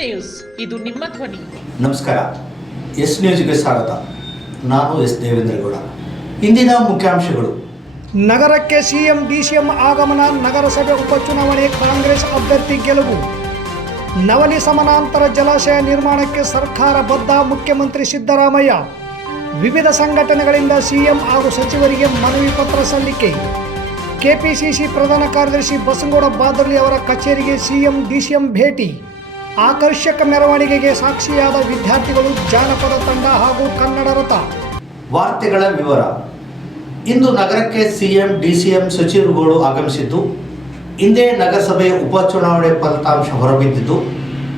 News. ಇದು ನಿಮ್ಮ ಧ್ವನಿ. ನಮಸ್ಕಾರ. ಎಸ್ ನ್ಯೂಸ್ಗೆ ಸ್ವಾಗತ. ನಾನು ಎಸ್ ದೇವೇಂದ್ರಗೌಡ. ಇಂದಿನ ಮುಖ್ಯಾಂಶಗಳು. ನಗರಕ್ಕೆ ಸಿಎಂ ಡಿಸಿಎಂ ಆಗಮನ ನಗರಸಭೆ ಉಪಚುನಾವಣೆ ಕಾಂಗ್ರೆಸ್ ಅಭ್ಯರ್ಥಿ ಗೆಲುವು. ನವಲಿ ಸಮಾನಾಂತರ ಜಲಾಶಯ ನಿರ್ಮಾಣಕ್ಕೆ ಸರ್ಕಾರ ಬದ್ಧ ಮುಖ್ಯಮಂತ್ರಿ ಸಿದ್ದರಾಮಯ್ಯ. ವಿವಿಧ ಸಂಘಟನೆಗಳಿಂದ ಸಿಎಂ ಹಾಗೂ ಸಚಿವರಿಗೆ ಮನವಿ ಪತ್ರ ಸಲ್ಲಿಕೆ. ಕೆಪಿಸಿಸಿ ಪ್ರಧಾನ ಕಾರ್ಯದರ್ಶಿ ಬಸನಗೌಡ ಬಾದರ್ಲಿ ಅವರ ಕಚೇರಿಗೆ ಸಿಎಂ ಡಿಸಿಎಂ ಭೇಟಿ. ಆಕರ್ಷಕ ಮೆರವಣಿಗೆಗೆ ಸಾಕ್ಷಿಯಾದ ವಿದ್ಯಾರ್ಥಿಗಳು ಜಾನಪದ ತಂಡ ಹಾಗೂ ಕನ್ನಡ ರಥ. ವಾರ್ತೆಗಳ ವಿವರ. ಇಂದು ನಗರಕ್ಕೆ ಸಿಎಂ, ಡಿಸಿಎಂ ಸಚಿವರುಗಳು ಆಗಮಿಸಿದ್ದು. ಇಂದೇ ನಗರಸಭೆ ಉಪಚುನಾವಣೆ ಫಲಿತಾಂಶ ಹೊರಬಿದ್ದಿದ್ದು.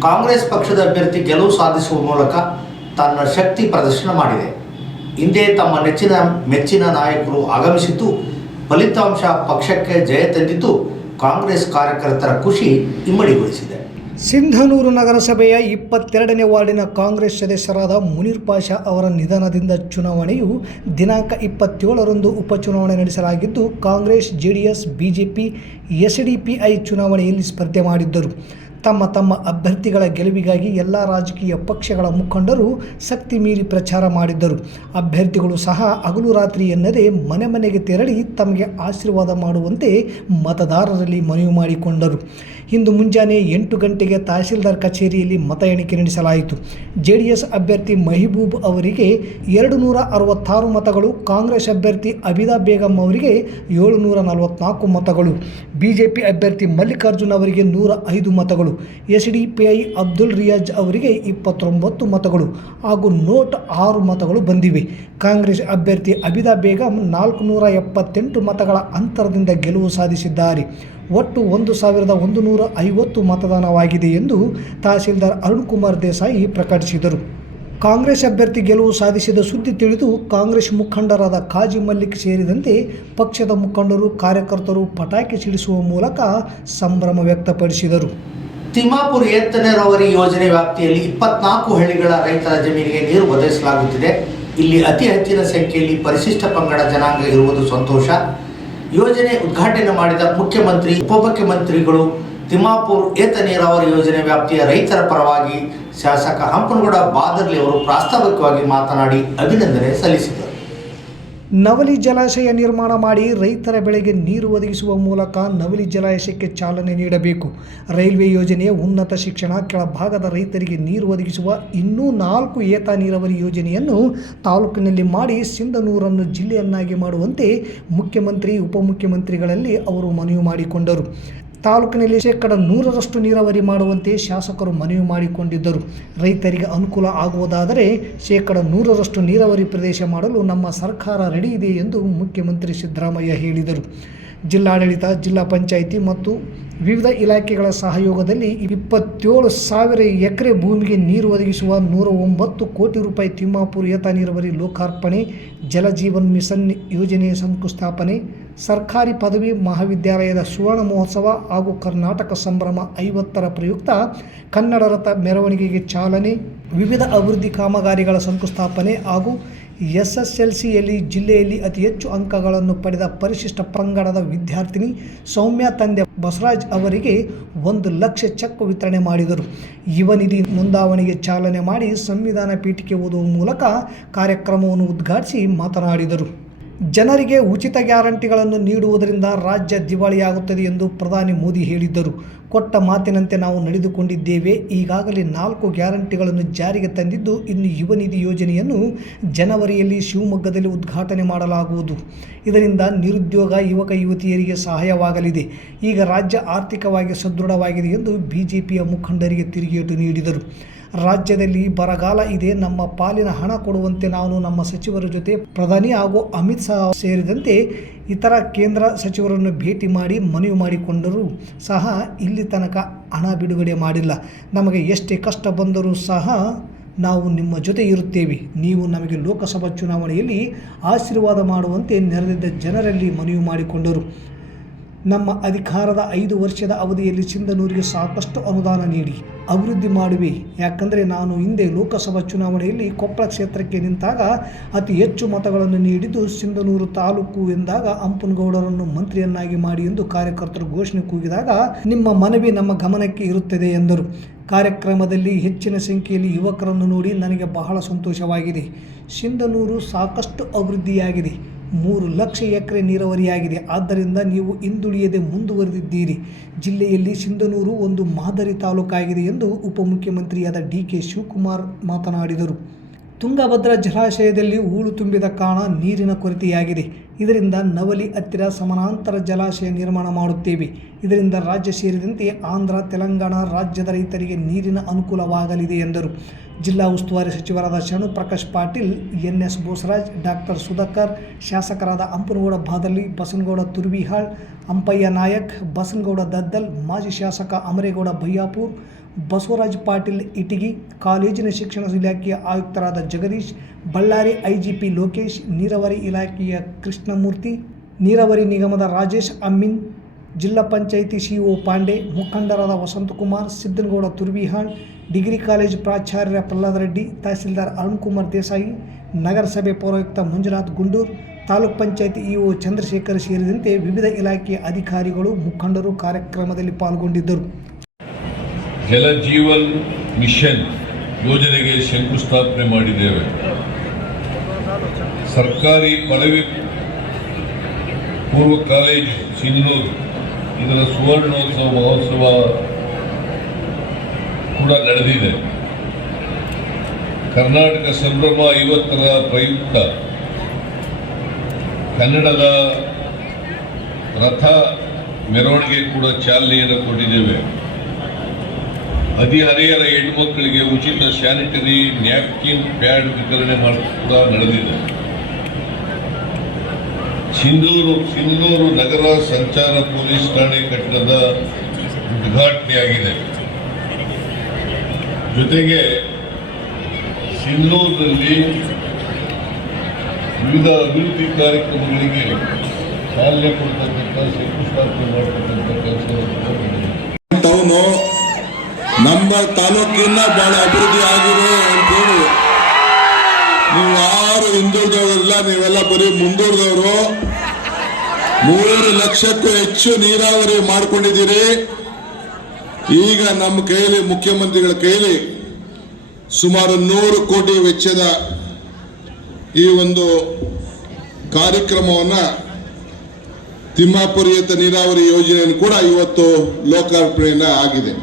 ಕಾಂಗ್ರೆಸ್ ಪಕ್ಷದ ಅಭ್ಯರ್ಥಿ ಗೆಲುವು ಸಾಧಿಸುವ ಮೂಲಕ ತನ್ನ ಶಕ್ತಿ ಪ್ರದರ್ಶನ ಮಾಡಿದೆ. ಹಿಂದೆ ತಮ್ಮ ನೆಚ್ಚಿನ, ಮೆಚ್ಚಿನ ನಾಯಕರು ಆಗಮಿಸಿದ್ದು. ಫಲಿತಾಂಶ ಪಕ್ಷಕ್ಕೆ ಜಯ ತಂದಿದ್ದು ಕಾಂಗ್ರೆಸ್ ಕಾರ್ಯಕರ್ತರ ಖುಷಿ ಇಮ್ಮಡಿಗೊಳಿಸಿದೆ. ಸಿಂಧನೂರು ನಗರಸಭೆಯ ಇಪ್ಪತ್ತೆರಡನೇ ವಾರ್ಡಿನ ಕಾಂಗ್ರೆಸ್ ಸದಸ್ಯರಾದ ಮುನೀರ್ ಪಾಷಾ ಅವರ ನಿಧನದಿಂದ ಚುನಾವಣೆಯು ದಿನಾಂಕ ಇಪ್ಪತ್ತೇಳರಂದು ಉಪಚುನಾವಣೆ ನಡೆಸಲಾಗಿದ್ದು, ಕಾಂಗ್ರೆಸ್, ಜೆಡಿಎಸ್, ಬಿಜೆಪಿ, ಎಸ್ಡಿಪಿಐ ಚುನಾವಣೆಯಲ್ಲಿ ಸ್ಪರ್ಧೆ ಮಾಡಿದ್ದರು. ತಮ್ಮ ತಮ್ಮ ಅಭ್ಯರ್ಥಿಗಳ ಗೆಲುವಿಗಾಗಿ ಎಲ್ಲ ರಾಜಕೀಯ ಪಕ್ಷಗಳ ಮುಖಂಡರು ಶಕ್ತಿ ಮೀರಿ ಪ್ರಚಾರ ಮಾಡಿದ್ದರು. ಅಭ್ಯರ್ಥಿಗಳು ಸಹ ಹಗಲು ರಾತ್ರಿ ಎನ್ನದೇ ಮನೆ ಮನೆಗೆ ತೆರಳಿ ತಮಗೆ ಆಶೀರ್ವಾದ ಮಾಡುವಂತೆ ಮತದಾರರಲ್ಲಿ ಮನವಿ ಮಾಡಿಕೊಂಡರು. ಇಂದು ಮುಂಜಾನೆ ಎಂಟು ಗಂಟೆಗೆ ತಹಸೀಲ್ದಾರ್ ಕಚೇರಿಯಲ್ಲಿ ಮತ ಎಣಿಕೆ ನಡೆಸಲಾಯಿತು. ಜೆ ಡಿ ಎಸ್ ಅಭ್ಯರ್ಥಿ ಮಹಿಬೂಬ್ ಅವರಿಗೆ ಎರಡು ನೂರ ಅರವತ್ತಾರು ಮತಗಳು, ಕಾಂಗ್ರೆಸ್ ಅಭ್ಯರ್ಥಿ ಅಬಿದಾ ಬೇಗಂ ಅವರಿಗೆ ಏಳುನೂರ ನಲವತ್ನಾಲ್ಕು ಮತಗಳು, ಬಿಜೆಪಿ ಅಭ್ಯರ್ಥಿ ಮಲ್ಲಿಕಾರ್ಜುನ್ ಅವರಿಗೆ ನೂರ ಐದು ಮತಗಳು. ಪಿ ಐ ಅಬ್ದುಲ್ ರಿಯಾಜ್ ಅವರಿಗೆ ಇಪ್ಪತ್ತೊಂಬತ್ತು ಮತಗಳು ಹಾಗೂ ನೋಟ್ ಆರು ಮತಗಳು ಬಂದಿವೆ. ಕಾಂಗ್ರೆಸ್ ಅಭ್ಯರ್ಥಿ ಅಬಿದಾ ಬೇಗಂ ನಾಲ್ಕು ನೂರ ಎಪ್ಪತ್ತೆಂಟು ಮತಗಳ ಅಂತರದಿಂದ ಗೆಲುವು ಸಾಧಿಸಿದ್ದಾರೆ. ಒಟ್ಟು ಒಂದು ಸಾವಿರದ ಒಂದು ನೂರ ಐವತ್ತು ಮತದಾನವಾಗಿದೆ ಎಂದು ತಹಸೀಲ್ದಾರ್ ಅರುಣ್ ಕುಮಾರ್ ದೇಸಾಯಿ ಪ್ರಕಟಿಸಿದರು. ಕಾಂಗ್ರೆಸ್ ಅಭ್ಯರ್ಥಿ ಗೆಲುವು ಸಾಧಿಸಿದ ಸುದ್ದಿ ತಿಳಿದು ಕಾಂಗ್ರೆಸ್ ಮುಖಂಡರಾದ ಖಾಜಿ ಮಲ್ಲಿಕ್ ಸೇರಿದಂತೆ ಪಕ್ಷದ ಮುಖಂಡರು, ಕಾರ್ಯಕರ್ತರು ಪಟಾಕಿ ಸಿಡಿಸುವ ಮೂಲಕ ಸಂಭ್ರಮ ವ್ಯಕ್ತಪಡಿಸಿದರು. ತಿಮ್ಮಾಪುರ ನೀರಾವರಿ ಯೋಜನೆ ವ್ಯಾಪ್ತಿಯಲ್ಲಿ ಇಪ್ಪತ್ನಾಲ್ಕು ಹಳ್ಳಿಗಳ ರೈತರ ಜಮೀನಿಗೆ ನೀರು ಒದಗಿಸಲಾಗುತ್ತಿದೆ. ಇಲ್ಲಿ ಅತಿ ಹೆಚ್ಚಿನ ಸಂಖ್ಯೆಯಲ್ಲಿ ಪರಿಶಿಷ್ಟ ಪಂಗಡ ಜನಾಂಗ ಇರುವುದು ಸಂತೋಷ. ಯೋಜನೆ ಉದ್ಘಾಟನೆ ಮಾಡಿದ ಮುಖ್ಯಮಂತ್ರಿ, ಉಪಮುಖ್ಯಮಂತ್ರಿಗಳು ತಿಮ್ಮಾಪುರ್ ಏತ ನೀರಾವರಿ ಯೋಜನೆ ವ್ಯಾಪ್ತಿಯ ರೈತರ ಪರವಾಗಿ ಶಾಸಕ ಹಂಪನಗೌಡ ಬಾದರ್ಲಿ ಅವರು ಪ್ರಾಸ್ತಾವಿಕವಾಗಿ ಮಾತನಾಡಿ ಅಭಿನಂದನೆ ಸಲ್ಲಿಸಿದರು. ನವಲಿ ಜಲಾಶಯ ನಿರ್ಮಾಣ ಮಾಡಿ ರೈತರ ಬೆಳೆಗೆ ನೀರು ಒದಗಿಸುವ ಮೂಲಕ ನವಲಿ ಜಲಾಶಯಕ್ಕೆ ಚಾಲನೆ ನೀಡಬೇಕು. ರೈಲ್ವೆ ಯೋಜನೆಯ ಉನ್ನತ ಶಿಕ್ಷಣ, ಕೆಳಭಾಗದ ರೈತರಿಗೆ ನೀರು ಒದಗಿಸುವ ಇನ್ನೂ ನಾಲ್ಕು ಏತ ನೀರಾವರಿ ಯೋಜನೆಯನ್ನು ತಾಲೂಕಿನಲ್ಲಿ ಮಾಡಿ ಸಿಂಧನೂರನ್ನು ಜಿಲ್ಲೆಯನ್ನಾಗಿ ಮಾಡುವಂತೆ ಮುಖ್ಯಮಂತ್ರಿ, ಉಪಮುಖ್ಯಮಂತ್ರಿಗಳಲ್ಲಿ ಅವರು ಮನವಿ ಮಾಡಿಕೊಂಡರು. ತಾಲೂಕಿನಲ್ಲಿ ಶೇಕಡ ನೂರರಷ್ಟು ನೀರಾವರಿ ಮಾಡುವಂತೆ ಶಾಸಕರು ಮನವಿ ಮಾಡಿಕೊಂಡಿದ್ದರು. ರೈತರಿಗೆ ಅನುಕೂಲ ಆಗುವುದಾದರೆ ಶೇಕಡ ನೂರರಷ್ಟು ನೀರಾವರಿ ಪ್ರದೇಶ ಮಾಡಲು ನಮ್ಮ ಸರ್ಕಾರ ರೆಡಿ ಇದೆ ಎಂದು ಮುಖ್ಯಮಂತ್ರಿ ಸಿದ್ದರಾಮಯ್ಯ ಹೇಳಿದರು. ಜಿಲ್ಲಾಡಳಿತ, ಜಿಲ್ಲಾ ಪಂಚಾಯಿತಿ ಮತ್ತು ವಿವಿಧ ಇಲಾಖೆಗಳ ಸಹಯೋಗದಲ್ಲಿ ಇಪ್ಪತ್ತೇಳು ಸಾವಿರ ಎಕರೆ ಭೂಮಿಗೆ ನೀರು ಒದಗಿಸುವ ನೂರ ಒಂಬತ್ತು ಕೋಟಿ ರೂಪಾಯಿ ತಿಮ್ಮಾಪುರ ಏತ ನೀರಾವರಿ ಲೋಕಾರ್ಪಣೆ ಜಲಜೀವನ್ ಮಿಷನ್ ಯೋಜನೆಯ ಶಂಕುಸ್ಥಾಪನೆ, ಸರ್ಕಾರಿ ಪದವಿ ಮಹಾವಿದ್ಯಾಲಯದ ಸುವರ್ಣ ಮಹೋತ್ಸವ ಹಾಗೂ ಕರ್ನಾಟಕ ಸಂಭ್ರಮ ಐವತ್ತರ ಪ್ರಯುಕ್ತ ಕನ್ನಡ ರಥ ಮೆರವಣಿಗೆಗೆ ಚಾಲನೆ, ವಿವಿಧ ಅಭಿವೃದ್ಧಿ ಕಾಮಗಾರಿಗಳ ಶಂಕುಸ್ಥಾಪನೆ ಹಾಗೂ ಎಸ್ ಎಸ್ ಎಲ್ ಸಿಯಲ್ಲಿ ಜಿಲ್ಲೆಯಲ್ಲಿ ಅತಿ ಹೆಚ್ಚು ಅಂಕಗಳನ್ನು ಪಡೆದ ಪರಿಶಿಷ್ಟ ಪಂಗಡದ ವಿದ್ಯಾರ್ಥಿನಿ ಸೌಮ್ಯ ತಂದೆ ಬಸವರಾಜ್ ಅವರಿಗೆ ಒಂದು ಲಕ್ಷ ಚೆಕ್ ವಿತರಣೆ ಮಾಡಿದರು. ಯುವ ನಿಧಿ ನೋಂದಾವಣಿಗೆ ಚಾಲನೆ ಮಾಡಿ ಸಂವಿಧಾನ ಪೀಠಿಕೆ ಓದುವ ಮೂಲಕ ಕಾರ್ಯಕ್ರಮವನ್ನು ಉದ್ಘಾಟಿಸಿ ಮಾತನಾಡಿದರು. ಜನರಿಗೆ ಉಚಿತ ಗ್ಯಾರಂಟಿಗಳನ್ನು ನೀಡುವುದರಿಂದ ರಾಜ್ಯ ದಿವಾಳಿಯಾಗುತ್ತದೆ ಎಂದು ಪ್ರಧಾನಿ ಮೋದಿ ಹೇಳಿದ್ದರು. ಕೊಟ್ಟ ಮಾತಿನಂತೆ ನಾವು ನಡೆದುಕೊಂಡಿದ್ದೇವೆ. ಈಗಾಗಲೇ ನಾಲ್ಕು ಗ್ಯಾರಂಟಿಗಳನ್ನು ಜಾರಿಗೆ ತಂದಿದ್ದು ಇನ್ನು ಯುವ ನಿಧಿ ಯೋಜನೆಯನ್ನು ಜನವರಿಯಲ್ಲಿ ಶಿವಮೊಗ್ಗದಲ್ಲಿ ಉದ್ಘಾಟನೆ ಮಾಡಲಾಗುವುದು. ಇದರಿಂದ ನಿರುದ್ಯೋಗ ಯುವಕ ಯುವತಿಯರಿಗೆ ಸಹಾಯವಾಗಲಿದೆ. ಈಗ ರಾಜ್ಯ ಆರ್ಥಿಕವಾಗಿ ಸದೃಢವಾಗಿದೆ ಎಂದು ಬಿಜೆಪಿಯ ಮುಖಂಡರಿಗೆ ತಿರುಗೇಟು ನೀಡಿದರು. ರಾಜ್ಯದಲ್ಲಿ ಬರಗಾಲ ಇದೆ, ನಮ್ಮ ಪಾಲಿನ ಹಣ ಕೊಡುವಂತೆ ನಾನು ನಮ್ಮ ಸಚಿವರ ಜೊತೆ ಪ್ರಧಾನಿ ಹಾಗೂ ಅಮಿತ್ ಶಾ ಸೇರಿದಂತೆ ಇತರ ಕೇಂದ್ರ ಸಚಿವರನ್ನು ಭೇಟಿ ಮಾಡಿ ಮನವಿ ಮಾಡಿಕೊಂಡರೂ ಸಹ ಇಲ್ಲಿ ತನಕ ಹಣ ಬಿಡುಗಡೆ ಮಾಡಿಲ್ಲ. ನಮಗೆ ಎಷ್ಟೇ ಕಷ್ಟ ಬಂದರೂ ಸಹ ನಾವು ನಿಮ್ಮ ಜೊತೆ ಇರುತ್ತೇವೆ. ನೀವು ನಮಗೆ ಲೋಕಸಭಾ ಚುನಾವಣೆಯಲ್ಲಿ ಆಶೀರ್ವಾದ ಮಾಡುವಂತೆ ನೆರೆದಿದ್ದ ಜನರಲ್ಲಿ ಮನವಿ ಮಾಡಿಕೊಂಡರು. ನಮ್ಮ ಅಧಿಕಾರದ ಐದು ವರ್ಷದ ಅವಧಿಯಲ್ಲಿ ಸಿಂಧನೂರಿಗೆ ಸಾಕಷ್ಟು ಅನುದಾನ ನೀಡಿ ಅಭಿವೃದ್ಧಿ ಮಾಡುವೆ. ಯಾಕಂದರೆ ನಾನು ಹಿಂದೆ ಲೋಕಸಭಾ ಚುನಾವಣೆಯಲ್ಲಿ ಕೊಪ್ಪಳ ಕ್ಷೇತ್ರಕ್ಕೆ ನಿಂತಾಗ ಅತಿ ಹೆಚ್ಚು ಮತಗಳನ್ನು ನೀಡಿದ್ದು ಸಿಂಧನೂರು ತಾಲೂಕು ಎಂದಾಗ ಅಂಪನಗೌಡರನ್ನು ಮಂತ್ರಿಯನ್ನಾಗಿ ಮಾಡಿ ಎಂದು ಕಾರ್ಯಕರ್ತರು ಘೋಷಣೆ ಕೂಗಿದಾಗ ನಿಮ್ಮ ಮನವಿ ನಮ್ಮ ಗಮನಕ್ಕೆ ಇರುತ್ತದೆ ಎಂದರು. ಕಾರ್ಯಕ್ರಮದಲ್ಲಿ ಹೆಚ್ಚಿನ ಸಂಖ್ಯೆಯಲ್ಲಿ ಯುವಕರನ್ನು ನೋಡಿ ನನಗೆ ಬಹಳ ಸಂತೋಷವಾಗಿದೆ. ಸಿಂಧನೂರು ಸಾಕಷ್ಟು ಅಭಿವೃದ್ಧಿಯಾಗಿದೆ. ಮೂರು ಲಕ್ಷ ಎಕರೆ ನೀರಾವರಿಯಾಗಿದೆ. ಆದ್ದರಿಂದ ನೀವು ಹಿಂದುಳಿಯದೆ ಮುಂದುವರೆದಿದ್ದೀರಿ. ಜಿಲ್ಲೆಯಲ್ಲಿ ಸಿಂಧನೂರು ಒಂದು ಮಾದರಿ ತಾಲೂಕಾಗಿದೆ ಎಂದು ಉಪಮುಖ್ಯಮಂತ್ರಿಯಾದ ಡಿ ಕೆ ಶಿವಕುಮಾರ್ ಮಾತನಾಡಿದರು. ತುಂಗಭದ್ರಾ ಜಲಾಶಯದಲ್ಲಿ ಹೂಳು ತುಂಬಿದ ಕಾರಣ ನೀರಿನ ಕೊರತೆಯಾಗಿದೆ. ಇದರಿಂದ ನವಲಿ ಹತ್ತಿರ ಸಮಾನಾಂತರ ಜಲಾಶಯ ನಿರ್ಮಾಣ ಮಾಡುತ್ತೇವೆ. ಇದರಿಂದ ರಾಜ್ಯ ಸೇರಿದಂತೆ ಆಂಧ್ರ, ತೆಲಂಗಾಣ ರಾಜ್ಯದ ರೈತರಿಗೆ ನೀರಿನ ಅನುಕೂಲವಾಗಲಿದೆ ಎಂದರು. ಜಿಲ್ಲಾ ಉಸ್ತುವಾರಿ ಸಚಿವರಾದ Sharanu Prakash Patil N S Bosaraj, doctor Sudhakar, ಶಾಸಕರಾದ ಅಂಪನಗೌಡ ಬಾದಲಿ ಬಸನಗೌಡ ತುರ್ವಿಹಾಳ್, ಅಂಪಯ್ಯ ನಾಯಕ್, ಬಸನಗೌಡ ದದ್ದಲ್, ಮಾಜಿ ಶಾಸಕ ಅಮರೇಗೌಡ ಬಯ್ಯಾಪುರ್ ಬಸವರಾಜ್ ಪಾಟೀಲ್ ಇಟಗಿ ಕಾಲೇಜಿನ ಶಿಕ್ಷಣ ಇಲಾಖೆಯ ಆಯುಕ್ತರಾದ ಜಗದೀಶ್, ಬಳ್ಳಾರಿ ಐಜಿಪಿ ಲೋಕೇಶ್, ನೀರಾವರಿ ಇಲಾಖೆಯ ಕೃಷ್ಣಮೂರ್ತಿ, ನೀರಾವರಿ ನಿಗಮದ ರಾಜೇಶ್ ಅಮ್ಮಿನ್, ಜಿಲ್ಲಾ ಪಂಚಾಯಿತಿ ಸಿಇಒ ಪಾಂಡೆ, ಮುಖಂಡರಾದ ವಸಂತಕುಮಾರ್ ಸಿದ್ದನಗೌಡ ತುರ್ವಿಹಾಳ್, ಡಿಗ್ರಿ ಕಾಲೇಜ್ ಪ್ರಾಚಾರ್ಯ ಪ್ರಹ್ಲಾದ್ ರೆಡ್ಡಿ, ತಹಸೀಲ್ದಾರ್ ಅರುಣ್ ಕುಮಾರ್ ದೇಸಾಯಿ, ನಗರಸಭೆ ಪೌರಾಯುಕ್ತ ಮಂಜುನಾಥ್ ಗುಂಡೂರ್, ತಾಲೂಕ್ ಪಂಚಾಯಿತಿ ಇಒ ಚಂದ್ರಶೇಖರ್ ಸೇರಿದಂತೆ ವಿವಿಧ ಇಲಾಖೆಯ ಅಧಿಕಾರಿಗಳು, ಮುಖಂಡರು ಕಾರ್ಯಕ್ರಮದಲ್ಲಿ ಪಾಲ್ಗೊಂಡಿದ್ದರು. ಜಲ ಜೀವನ್ ಮಿಷನ್ ಯೋಜನೆಗೆ ಶಂಕುಸ್ಥಾಪನೆ ಮಾಡಿದ್ದೇವೆ. ಸರ್ಕಾರಿ ಪದವಿ ಪೂರ್ವ ಕಾಲೇಜು ಸಿಂಧನೂರು ಇದರ ಸುವರ್ಣೋತ್ಸವ ಮಹೋತ್ಸವ ಕೂಡ ನಡೆದಿದೆ. ಕರ್ನಾಟಕ ಸಂಭ್ರಮ ಐವತ್ತರ ಪ್ರಯುಕ್ತ ಕನ್ನಡದ ರಥ ಮೆರವಣಿಗೆ ಕೂಡ ಚಾಲನೆಯನ್ನು ಕೊಟ್ಟಿದ್ದೇವೆ. ಹದಿಹರೆಯರ ಹೆಣ್ಮಕ್ಕಳಿಗೆ ಉಚಿತ ಸ್ಯಾನಿಟರಿ, ನ್ಯಾಪ್ಕಿನ್ ಪ್ಯಾಡ್ ವಿತರಣೆ ಮಾಡುತ್ತಾ ನಡೆದಿದೆ. ಸಿಂಧೂರು ಸಿಂಧೂರು ನಗರ ಸಂಚಾರ ಪೊಲೀಸ್ ಠಾಣೆ ಕಟ್ಟಡದ ಉದ್ಘಾಟನೆಯಾಗಿದೆ. ಜೊತೆಗೆ ಸಿಂಧೂರಿನಲ್ಲಿ ವಿವಿಧ ಅಭಿವೃದ್ಧಿ ಕಾರ್ಯಕ್ರಮಗಳಿಗೆ ಚಾಲನೆ ಕೊಡ್ತಕ್ಕಂಥ, ಶಂಕುಸ್ಥಾಪನೆ ಮಾಡತಕ್ಕಂಥ ಕೆಲಸ ಟೌನು ನಮ್ಮ ತಾಲೂಕಿನ ಬಹಳ ಅಭಿವೃದ್ಧಿ ಆಗಿದೆ ಅಂತೇಳಿ ನೀವು ಯಾರು ಹಿಂದುಳಿದವರಲ್ಲ ನೀವೆಲ್ಲ ಬರೀ ಮುಂದುವರೆದವರು ಮೂರು ಲಕ್ಷಕ್ಕೂ ಹೆಚ್ಚು ನೀರಾವರಿ ಮಾಡ್ಕೊಂಡಿದ್ದೀರಿ. ಈಗ ನಮ್ಮ ಕೈಯಲ್ಲಿ ಮುಖ್ಯಮಂತ್ರಿಗಳ ಕೈಯಲ್ಲಿ ಸುಮಾರು ನೂರು ಕೋಟಿ ವೆಚ್ಚದ ಈ ಒಂದು ಕಾರ್ಯಕ್ರಮವನ್ನು ತಿಮ್ಮಾಪುರಿಯತ ನೀರಾವರಿ ಯೋಜನೆಯನ್ನು ಕೂಡ ಇವತ್ತು ಲೋಕಾರ್ಪಣೆಯನ್ನು ಆಗಿದೆ.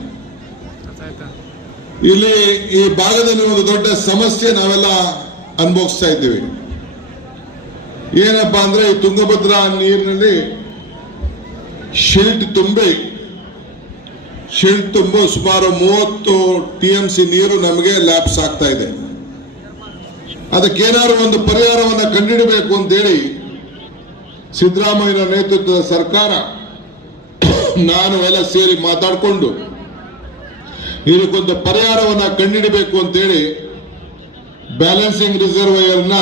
ಇಲ್ಲಿ ಈ ಭಾಗದಲ್ಲಿ ಒಂದು ದೊಡ್ಡ ಸಮಸ್ಯೆ ನಾವೆಲ್ಲ ಅನುಭವಿಸ್ತಾ ಇದ್ದೀವಿ. ಏನಪ್ಪಾ ಅಂದ್ರೆ ಈ ತುಂಗಭದ್ರಾ ನೀರಿನಲ್ಲಿ ಶಿಲ್ಟ್ ತುಂಬಿ, ಶಿಲ್ಟ್ ತುಂಬು ಸುಮಾರು ಮೂವತ್ತು ಟಿ ಎಂ ಸಿ ನೀರು ನಮಗೆ ಲ್ಯಾಪ್ಸ್ ಆಗ್ತಾ ಇದೆ. ಅದಕ್ಕೇನಾದ್ರು ಒಂದು ಪರಿಹಾರವನ್ನು ಕಂಡುಹಿಡಬೇಕು ಅಂತೇಳಿ ಸಿದ್ದರಾಮಯ್ಯನ ನೇತೃತ್ವದ ಸರ್ಕಾರ, ನಾನು ಎಲ್ಲ ಸೇರಿ ಮಾತಾಡಿಕೊಂಡು ಇದಕ್ಕೊಂದು ಪರಿಹಾರವನ್ನ ಕಂಡುಹಿಡಬೇಕು ಅಂತೇಳಿ ಬ್ಯಾಲೆನ್ಸಿಂಗ್ ರಿಸರ್ವಯರ್ನ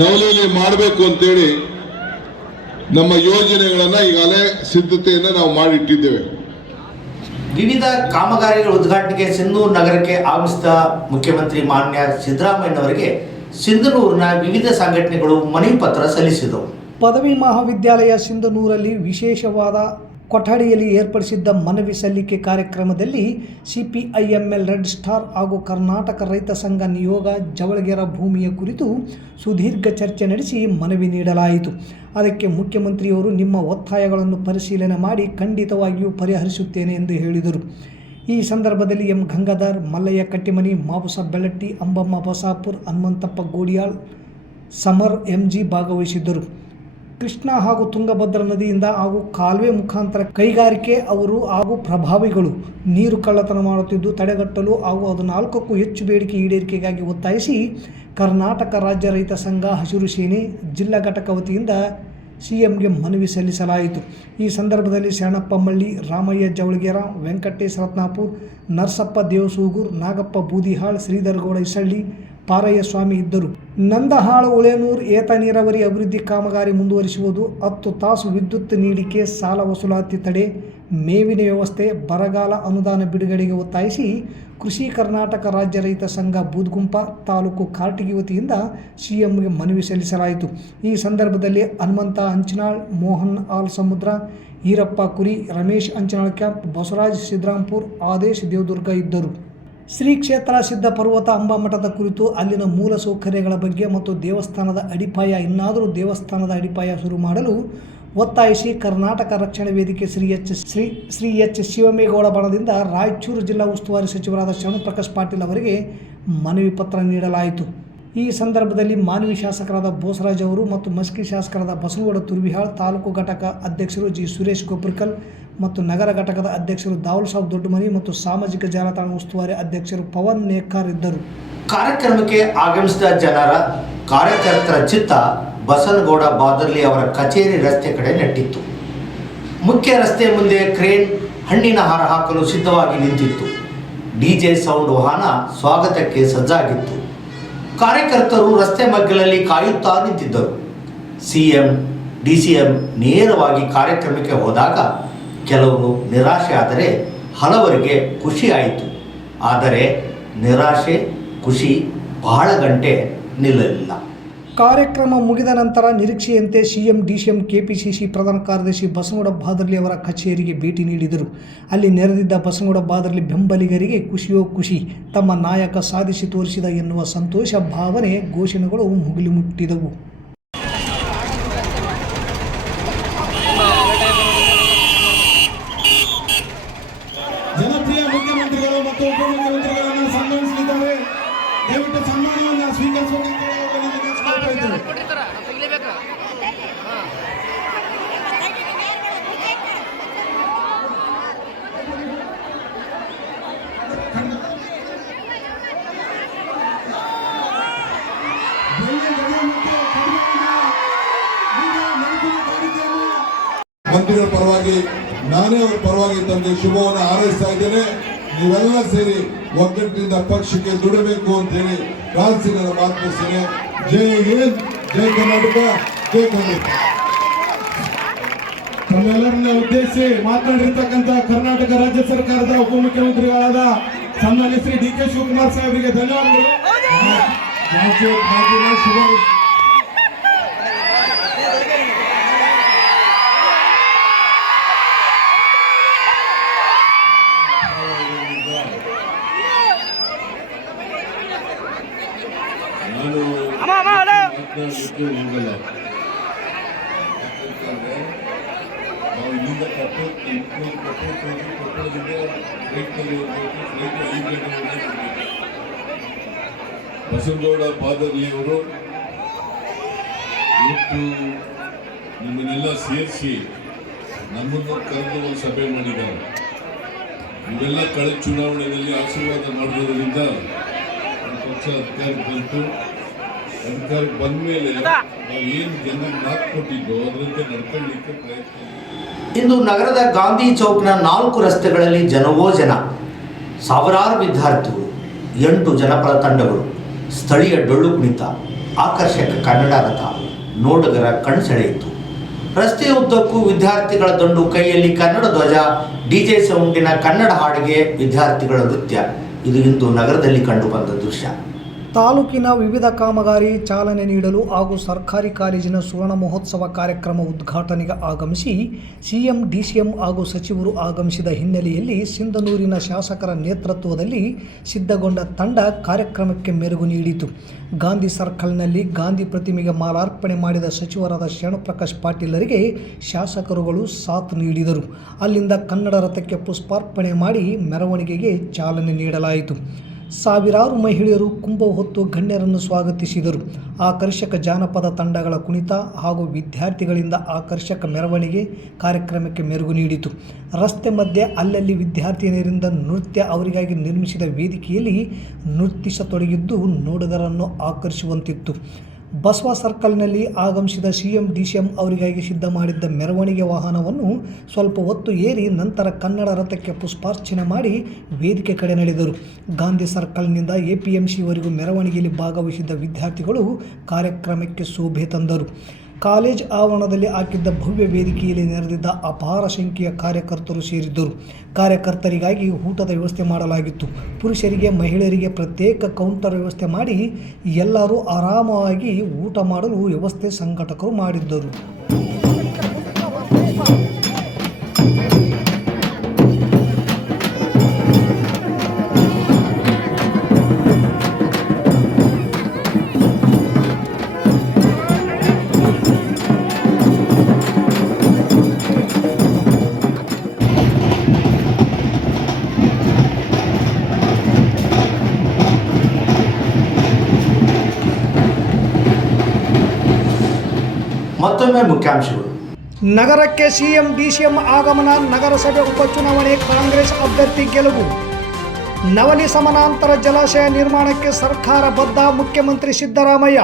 ನವಲಿಯಲ್ಲಿ ಮಾಡಬೇಕು ಅಂತೇಳಿ ನಮ್ಮ ಯೋಜನೆಗಳನ್ನ ಈಗಾಗಲೇ ಸಿದ್ಧತೆಯನ್ನ ನಾವು ಮಾಡಿಟ್ಟಿದ್ದೇವೆ. ವಿವಿಧ ಕಾಮಗಾರಿಗಳ ಉದ್ಘಾಟನೆಗೆ ಸಿಂಧೂರು ನಗರಕ್ಕೆ ಆಗಮಿಸಿದ ಮುಖ್ಯಮಂತ್ರಿ ಮಾನ್ಯ ಸಿದ್ದರಾಮಯ್ಯನವರಿಗೆ ಸಿಂಧನೂರಿನ ವಿವಿಧ ಸಂಘಟನೆಗಳು ಮನವಿ ಪತ್ರ ಸಲ್ಲಿಸಿದವು. ಪದವಿ ಮಹಾವಿದ್ಯಾಲಯ ಸಿಂಧನೂರಲ್ಲಿ ವಿಶೇಷವಾದ ಕೊಠಡಿಯಲ್ಲಿ ಏರ್ಪಡಿಸಿದ್ದ ಮನವಿ ಸಲ್ಲಿಕೆ ಕಾರ್ಯಕ್ರಮದಲ್ಲಿ ಸಿಪಿಐಎಂಎಲ್ ರೆಡ್ ಸ್ಟಾರ್ ಹಾಗೂ ಕರ್ನಾಟಕ ರೈತ ಸಂಘ ನಿಯೋಗ ಜವಳಗೆರ ಭೂಮಿಯ ಕುರಿತು ಸುದೀರ್ಘ ಚರ್ಚೆ ನಡೆಸಿ ಮನವಿ ನೀಡಲಾಯಿತು. ಅದಕ್ಕೆ ಮುಖ್ಯಮಂತ್ರಿಯವರು ನಿಮ್ಮ ಒತ್ತಾಯಗಳನ್ನು ಪರಿಶೀಲನೆ ಮಾಡಿ ಖಂಡಿತವಾಗಿಯೂ ಪರಿಹರಿಸುತ್ತೇನೆ ಎಂದು ಹೇಳಿದರು. ಈ ಸಂದರ್ಭದಲ್ಲಿ ಎಂ ಗಂಗಾಧರ್, ಮಲ್ಲಯ್ಯ ಕಟ್ಟಿಮನಿ ಮಾಬುಸ ಬೆಳಟ್ಟಿ ಅಂಬಮ್ಮ ಬಸಾಪುರ್, ಹನುಮಂತಪ್ಪ ಗೋಡಿಯಾಳ್, ಸಮರ್ ಎಂಜಿ ಭಾಗವಹಿಸಿದ್ದರು. ಕೃಷ್ಣ ಹಾಗೂ ತುಂಗಭದ್ರಾ ನದಿಯಿಂದ ಹಾಗೂ ಕಾಲುವೆ ಮುಖಾಂತರ ಕೈಗಾರಿಕೆ ಅವರು ಹಾಗೂ ಪ್ರಭಾವಿಗಳು ನೀರು ಕಳ್ಳತನ ಮಾಡುತ್ತಿದ್ದು ತಡೆಗಟ್ಟಲು ಹಾಗೂ ಅದು ನಾಲ್ಕಕ್ಕೂ ಹೆಚ್ಚು ಬೇಡಿಕೆ ಈಡೇರಿಕೆಗಾಗಿ ಒತ್ತಾಯಿಸಿ ಕರ್ನಾಟಕ ರಾಜ್ಯ ರೈತ ಸಂಘ ಹಸಿರು ಸೇನೆ ಜಿಲ್ಲಾ ಘಟಕ ವತಿಯಿಂದ ಸಿಎಂಗೆ ಮನವಿ ಸಲ್ಲಿಸಲಾಯಿತು. ಈ ಸಂದರ್ಭದಲ್ಲಿ ಶರಣಪ್ಪ ಮಳ್ಳಿ ರಾಮಯ್ಯ ಜವಳಗೇರ, ವೆಂಕಟೇಶ್ ರತ್ನಾಪುರ್, ನರಸಪ್ಪ ದೇವಸೂಗೂರ್, ನಾಗಪ್ಪ ಬೂದಿಹಾಳ್ ಶ್ರೀಧರಗೌಡ ಇಸಳ್ಳಿ ಪಾರಯ್ಯ ಸ್ವಾಮಿ ಇದ್ದರು. ನಂದಹಾಳ, ಉಳೆನೂರ್, ಏತ ನೀರಾವರಿ ಅಭಿವೃದ್ಧಿ ಕಾಮಗಾರಿ ಮುಂದುವರಿಸುವುದು ಹತ್ತು ತಾಸು ವಿದ್ಯುತ್ ನೀಡಿಕೆ, ಸಾಲ ವಸೂಲಾತಿ ತಡೆ, ಮೇವಿನ ವ್ಯವಸ್ಥೆ, ಬರಗಾಲ ಅನುದಾನ ಬಿಡುಗಡೆಗೆ ಒತ್ತಾಯಿಸಿ ಕೃಷಿ ಕರ್ನಾಟಕ ರಾಜ್ಯ ರೈತ ಸಂಘ ಬೂದ್ಗುಂಪ ತಾಲೂಕು ಕಾರ್ಟಿಗಿ ವತಿಯಿಂದ ಸಿಎಂಗೆ ಮನವಿ ಸಲ್ಲಿಸಲಾಯಿತು. ಈ ಸಂದರ್ಭದಲ್ಲಿ ಹನುಮಂತ ಅಂಚನಾಳ್ ಮೋಹನ್ ಆಲ್ ಸಮುದ್ರ, ಈರಪ್ಪ ಕುರಿ, ರಮೇಶ್ ಅಂಚನಾಳ್ ಕ್ಯಾಂಪ್, ಬಸವರಾಜ್ ಸಿದ್ದರಾಂಪುರ್ ಆದೇಶ್ ದೇವದುರ್ಗ ಇದ್ದರು. ಶ್ರೀ ಕ್ಷೇತ್ರ ಸಿದ್ಧ ಪರ್ವತ ಅಂಬಾಮಠದ ಕುರಿತು ಅಲ್ಲಿನ ಮೂಲ ಸೌಕರ್ಯಗಳ ಬಗ್ಗೆ ಮತ್ತು ದೇವಸ್ಥಾನದ ಅಡಿಪಾಯ, ಇನ್ನಾದರೂ ದೇವಸ್ಥಾನದ ಅಡಿಪಾಯ ಶುರು ಮಾಡಲು ಒತ್ತಾಯಿಸಿ ಕರ್ನಾಟಕ ರಕ್ಷಣಾ ವೇದಿಕೆ ಶ್ರೀ ಎಚ್ ಶ್ರೀ ಶ್ರೀ ಎಚ್ ಶಿವಮೇಗೌಡ ಬಣದಿಂದ ರಾಯಚೂರು ಜಿಲ್ಲಾ ಉಸ್ತುವಾರಿ ಸಚಿವರಾದ ಶರಣಪ್ರಕಾಶ್ ಪಾಟೀಲ್ ಅವರಿಗೆ ಮನವಿ ಪತ್ರ ನೀಡಲಾಯಿತು. ಈ ಸಂದರ್ಭದಲ್ಲಿ ಮಾನವಿ ಶಾಸಕರಾದ ಬೋಸರಾಜ್ ಅವರು ಮತ್ತು ಮಸ್ಕಿ ಶಾಸಕರಾದ ಬಸವಗೌಡ ತುರ್ವಿಹಾಳ್, ತಾಲೂಕು ಘಟಕ ಅಧ್ಯಕ್ಷರು ಜಿ ಸುರೇಶ್ ಗೊಬ್ರಕಲ್ ಮತ್ತು ನಗರ ಘಟಕದ ಅಧ್ಯಕ್ಷರು ದಾವಲ್ ಸಾಬ್ ದೊಡ್ಡಮನಿ ಮತ್ತು ಸಾಮಾಜಿಕ ಜಾಲತಾಣ ಉಸ್ತುವಾರಿ ಅಧ್ಯಕ್ಷರು ಪವನ್ ನೇಕಾರ್ ಇದ್ದರು. ಕಾರ್ಯಕ್ರಮಕ್ಕೆ ಆಗಮಿಸಿದ ಜನರ ಕಾರ್ಯಕರ್ತರ ಚಿತ್ತ ಬಸನಗೌಡ ಬಾದರ್ಲಿ ಅವರ ಕಚೇರಿ ರಸ್ತೆ ಕಡೆ ನೆಟ್ಟಿತ್ತು. ಮುಖ್ಯ ರಸ್ತೆ ಮುಂದೆ ಕ್ರೇನ್ ಹಣ್ಣಿನ ಹಾರ ಹಾಕಲು ಸಿದ್ಧವಾಗಿ ನಿಂತಿತ್ತು. ಡಿಜೆ ಸೌಂಡ್ ವಾಹನ ಸ್ವಾಗತಕ್ಕೆ ಸಜ್ಜಾಗಿತ್ತು. ಕಾರ್ಯಕರ್ತರು ರಸ್ತೆ ಮಗ್ಗಲಲ್ಲಿ ಕಾಯುತ್ತಾ ನಿಂತಿದ್ದರು. ಸಿಎಂ ಡಿಸಿಎಂ ನೇರವಾಗಿ ಕಾರ್ಯಕ್ರಮಕ್ಕೆ ಹೋದಾಗ ಕೆಲವರು ನಿರಾಶೆ ಆದರೆ ಹಲವರಿಗೆ ಖುಷಿ ಆಯಿತು. ಆದರೆ ನಿರಾಶೆ, ಖುಷಿ ಬಹಳ ಗಂಟೆ ನಿಲ್ಲಲಿಲ್ಲ. ಕಾರ್ಯಕ್ರಮ ಮುಗಿದ ನಂತರ ನಿರೀಕ್ಷೆಯಂತೆ ಸಿಎಂ, ಡಿಸಿಎಂ, ಕೆಪಿಸಿಸಿ ಪ್ರಧಾನ ಕಾರ್ಯದರ್ಶಿ ಬಸವಗೌಡ ಬಾದರ್ಲಿ ಅವರ ಕಚೇರಿಗೆ ಭೇಟಿ ನೀಡಿದರು. ಅಲ್ಲಿ ನೆರೆದಿದ್ದ ಬಸವಗೌಡ ಬಾದರ್ಲಿ ಬೆಂಬಲಿಗರಿಗೆ ಖುಷಿಯೋ ಖುಷಿ ತಮ್ಮ ನಾಯಕ ಸಾಧಿಸಿ ತೋರಿಸಿದ ಎನ್ನುವ ಸಂತೋಷ, ಭಾವನೆ, ಘೋಷಣೆಗಳು ಮುಗಿಲು ಮುಟ್ಟಿದವು. ನಡುಕಿನ ಸ್ವೀಕರಿಸಬೇಕು ಮಂತ್ರಿಗಳ ಪರವಾಗಿ, ನಾನೇ ಅವರ ಪರವಾಗಿ ತಮಗೆ ಶುಭವನ್ನು ಹಾರೈಸ್ತಾ ಇದ್ದೇನೆ. ನೀವೆಲ್ಲ ಸೇರಿ ಒಗ್ಗಟ್ಟಿನಿಂದ ಪಕ್ಷಕ್ಕೆ ದುಡಬೇಕು ಅಂತ ಹೇಳಿ ನನ್ನ ಮಾತು ಮುಗಿಸ್ತೇನೆ ಜೈ ಹಿಂದ್ ಜೈ ಕರ್ನಾಟಕ ಜೈ ಕಾಂಗ್ರೆಸ್. ತಮ್ಮೆಲ್ಲರನ್ನ ಉದ್ದೇಶಿಸಿ ಮಾತನಾಡಿರ್ತಕ್ಕಂಥ ಕರ್ನಾಟಕ ರಾಜ್ಯ ಸರ್ಕಾರದ ಉಪಮುಖ್ಯಮಂತ್ರಿಗಳಾದ ಸನ್ಮಾನ್ಯ ಶ್ರೀ ಡಿ ಕೆ ಶಿವಕುಮಾರ್ ಸಾಹೇಬರಿಗೆ ಧನ್ಯವಾದಗಳು. ನಾವು ಬಸವಗೌಡ ಪಾದರ್ಲಿಯವರು ಇವತ್ತು ನಿಮ್ಮನ್ನೆಲ್ಲ ಸೇರಿಸಿ ನಮ್ಮನ್ನು ಕರೆದು ಒಂದು ಸಭೆ ಮಾಡಿದ್ದಾರೆ. ಇವೆಲ್ಲ ಕಳೆದ ಚುನಾವಣೆಯಲ್ಲಿ ಆಶೀರ್ವಾದ ಮಾಡಿರೋದ್ರಿಂದ ಪಕ್ಷ ಅಧಿಕಾರಕ್ಕೆ ಬಂತು. ಅಧಿಕಾರಕ್ಕೆ ಬಂದ ಮೇಲೆ ನಾವು ಏನು ಜನರಿಗೆ ಮಾತು ಕೊಟ್ಟಿದ್ದು ಅದರಂತೆ ನಡ್ಕೊಳ್ಳಿಕ್ಕೆ ಪ್ರಯತ್ನ. ಇಂದು ನಗರದ ಗಾಂಧಿ ಚೌಕ್ನ ನಾಲ್ಕು ರಸ್ತೆಗಳಲ್ಲಿ ಜನವೋ ಜನ ಸಾವಿರಾರು ವಿದ್ಯಾರ್ಥಿಗಳು ಎಂಟು ಜನಪದ ತಂಡಗಳು ಸ್ಥಳೀಯ ಡೊಳ್ಳು ಕುಣಿತ ಆಕರ್ಷಕ ಕನ್ನಡ ರಥ ನೋಡುಗರ ಕಣ್ಸೆಳೆಯಿತು. ರಸ್ತೆಯ ಉದ್ದಕ್ಕೂ ವಿದ್ಯಾರ್ಥಿಗಳ ದಂಡು ಕೈಯಲ್ಲಿ ಕನ್ನಡ ಧ್ವಜ ಡಿಜೆ ಸೌಂಡಿನ ಕನ್ನಡ ಹಾಡಿಗೆ ವಿದ್ಯಾರ್ಥಿಗಳ ನೃತ್ಯ. ಇದು ಇಂದು ನಗರದಲ್ಲಿ ಕಂಡುಬಂದ ದೃಶ್ಯ. ತಾಲೂಕಿನ ವಿವಿಧ ಕಾಮಗಾರಿ ಚಾಲನೆ ನೀಡಲು ಹಾಗೂ ಸರ್ಕಾರಿ ಕಾಲೇಜಿನ ಸುವರ್ಣ ಮಹೋತ್ಸವ ಕಾರ್ಯಕ್ರಮ ಉದ್ಘಾಟನೆಗೆ ಆಗಮಿಸಿ ಸಿಎಂ, ಡಿಸಿಎಂ ಹಾಗೂ ಸಚಿವರು ಆಗಮಿಸಿದ ಹಿನ್ನೆಲೆಯಲ್ಲಿ ಸಿಂಧನೂರಿನ ಶಾಸಕರ ನೇತೃತ್ವದಲ್ಲಿ ಸಿದ್ಧಗೊಂಡ ತಂಡ ಕಾರ್ಯಕ್ರಮಕ್ಕೆ ಮೆರುಗು ನೀಡಿತು. ಗಾಂಧಿ ಸರ್ಕಲ್ನಲ್ಲಿ ಗಾಂಧಿ ಪ್ರತಿಮೆಗೆ ಮಾಲಾರ್ಪಣೆ ಮಾಡಿದ ಸಚಿವರಾದ ಶರಣಪ್ರಕಾಶ್ ಪಾಟೀಲರಿಗೆ ಶಾಸಕರುಗಳು ಸಾಥ್ ನೀಡಿದರು. ಅಲ್ಲಿಂದ ಕನ್ನಡ ರಥಕ್ಕೆ ಪುಷ್ಪಾರ್ಪಣೆ ಮಾಡಿ ಮೆರವಣಿಗೆಗೆ ಚಾಲನೆ ನೀಡಲಾಯಿತು. ಸಾವಿರಾರು ಮಹಿಳೆಯರು ಕುಂಭ ಹೊತ್ತು ಗಣ್ಯರನ್ನು ಸ್ವಾಗತಿಸಿದರು. ಆಕರ್ಷಕ ಜಾನಪದ ತಂಡಗಳ ಕುಣಿತ ಹಾಗೂ ವಿದ್ಯಾರ್ಥಿಗಳಿಂದ ಆಕರ್ಷಕ ಮೆರವಣಿಗೆ ಕಾರ್ಯಕ್ರಮಕ್ಕೆ ಮೆರುಗು ನೀಡಿತು. ರಸ್ತೆ ಮಧ್ಯೆ ಅಲ್ಲಲ್ಲಿ ವಿದ್ಯಾರ್ಥಿನಿಯರಿಂದ ನೃತ್ಯ ಅವರಿಗಾಗಿ ನಿರ್ಮಿಸಿದ ವೇದಿಕೆಯಲ್ಲಿ ನೃತ್ಯಿಸತೊಡಗಿದ್ದು ನೋಡುಗರನ್ನು ಆಕರ್ಷಿಸುವಂತಿತ್ತು. ಬಸವ ಸರ್ಕಲ್ನಲ್ಲಿ ಆಗಮಿಸಿದ C M D C M ಅವರಿಗಾಗಿ ಸಿದ್ಧ ಮಾಡಿದ್ದ ಮೆರವಣಿಗೆ ವಾಹನವನ್ನು ಸ್ವಲ್ಪ ಹೊತ್ತು ಏರಿ ನಂತರ ಕನ್ನಡ ರಥಕ್ಕೆ ಪುಷ್ಪಾರ್ಚನೆ ಮಾಡಿ ವೇದಿಕೆ ಕಡೆ ನಡೆದರು. ಗಾಂಧಿ ಸರ್ಕಲ್ನಿಂದ ಎ ಪಿ ಎಂ ಸಿವರೆಗೂ ಮೆರವಣಿಗೆಯಲ್ಲಿ ಭಾಗವಹಿಸಿದ್ದ ವಿದ್ಯಾರ್ಥಿಗಳು ಕಾರ್ಯಕ್ರಮಕ್ಕೆ ಶೋಭೆ ತಂದರು. ಕಾಲೇಜ್ ಆವರಣದಲ್ಲಿ ಹಾಕಿದ್ದ ಭವ್ಯ ವೇದಿಕೆಯಲ್ಲಿ ನೆರೆದಿದ್ದ ಅಪಾರ ಸಂಖ್ಯೆಯ ಕಾರ್ಯಕರ್ತರು ಸೇರಿದ್ದರು. ಕಾರ್ಯಕರ್ತರಿಗಾಗಿ ಊಟದ ವ್ಯವಸ್ಥೆ ಮಾಡಲಾಗಿತ್ತು. ಪುರುಷರಿಗೆ, ಮಹಿಳೆಯರಿಗೆ ಪ್ರತ್ಯೇಕ ಕೌಂಟರ್ ವ್ಯವಸ್ಥೆ ಮಾಡಿ ಎಲ್ಲರೂ ಆರಾಮವಾಗಿ ಊಟ ಮಾಡಲು ವ್ಯವಸ್ಥೆ ಸಂಘಟಕರು ಮಾಡಿದ್ದರು. ಮತ್ತೊಮ್ಮೆ ಮುಖ್ಯಾಂಶಗಳು ನಗರಕ್ಕೆ ಸಿಎಂ ಡಿಸಿಎಂ ಆಗಮನ ನಗರಸಭೆ ಉಪಚುನಾವಣೆ ಕಾಂಗ್ರೆಸ್ ಅಭ್ಯರ್ಥಿ ಗೆಲುವು. ನವಲಿ ಸಮಾನಾಂತರ ಜಲಾಶಯ ನಿರ್ಮಾಣಕ್ಕೆ ಸರ್ಕಾರ ಬದ್ಧ ಮುಖ್ಯಮಂತ್ರಿ ಸಿದ್ದರಾಮಯ್ಯ.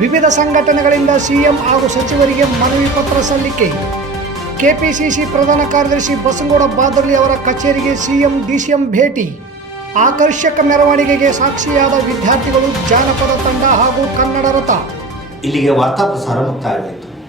ವಿವಿಧ ಸಂಘಟನೆಗಳಿಂದ ಸಿಎಂ ಹಾಗೂ ಸಚಿವರಿಗೆ ಮನವಿ ಪತ್ರ ಸಲ್ಲಿಕೆ. ಕೆಪಿಸಿಸಿ ಪ್ರಧಾನ ಕಾರ್ಯದರ್ಶಿ ಬಸನಗೌಡ ಬಾದರ್ಲಿ ಅವರ ಕಚೇರಿಗೆ ಸಿಎಂ ಡಿಸಿಎಂ ಭೇಟಿ. ಆಕರ್ಷಕ ಮೆರವಣಿಗೆಗೆ ಸಾಕ್ಷಿಯಾದ ವಿದ್ಯಾರ್ಥಿಗಳು ಜಾನಪದ ತಂಡ ಹಾಗೂ ಕನ್ನಡ ರಥ. ಇಲ್ಲಿಗೆ ವಾರ್ತಾ ಪ್ರಸಾರ ಮುಕ್ತಾಯವಾಯಿತು.